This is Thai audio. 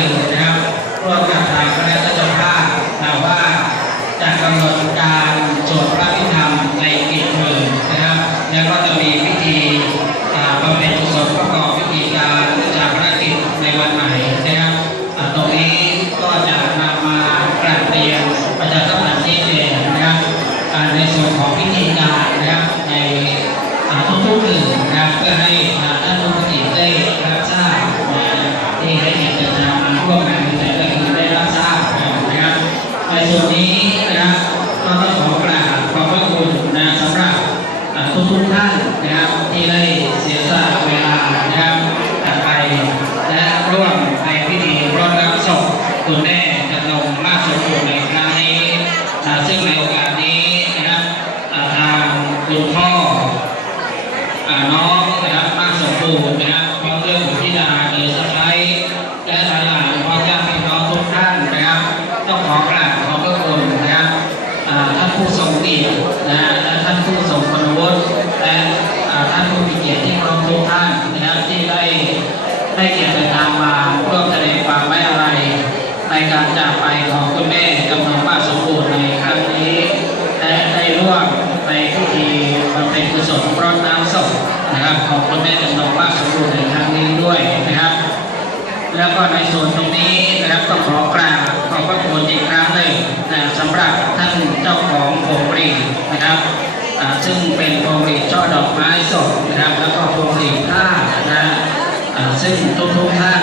รือนะครับร่วมกับทางคณะเจ้าภาพนะว่าจะกำหนดการสวดพระพิธรรมในกิจมือนะครับ แล้วก็จะมีพิธีบำเพ็ญกุศลประกอบพิธีการชาพระกิจในวันใหม่นะครับตรงนี้ก็จะนำมากราบเรียนประชาสัมพันธ์ชี้แจงนะครับอ่าในส่วนของพิธีการนะครับใน อ่าทุกๆอื่นนะครับเพื่อให้อ่าท่านผู้ปฏิบัติได้รับทราบนะที่ให้เกียรติเดินทางมาร่วมงานในแต่ละคืนได้รับทราบนะครับในี้นะครับก็ต้องขอกราบขอบพระคุณนะสำหรับอ่าทุกท่านนะครับที่ได้เสียสละเวลานะครับไปและร่วมในพิธีรดน้ำศพคุณแม่จำนงมากสมบูรณ์ในครั้งนี้ซึ่งในโอกาสนี้นะครับทางคุณพ่ออ่าน้อง มาร่วมแสดงความไว้อาลัยในการจากไปของคุณแม่กำนงมากสมบูรณ์ในครั้งนี้ และได้ร่วมในพิธีบำเพ็ญกุศลรดน้ำศพนะครับของคุณแม่จำลองมากสมบูรณ์ในครั้งนี้ด้วยนะครับ แล้วก็ในส่วนตรงนี้นะครับก็ขอกราบขอบพระคุณอีกครั้งหนึ่งนะสำหรับท่านเจ้าของโพงปรีนะครับซึ่งเป็นโพงปรีช่อดอกไม้สดนะครับ แล้วก็โพงปรีผ้านะซึ่งทุกๆท่าน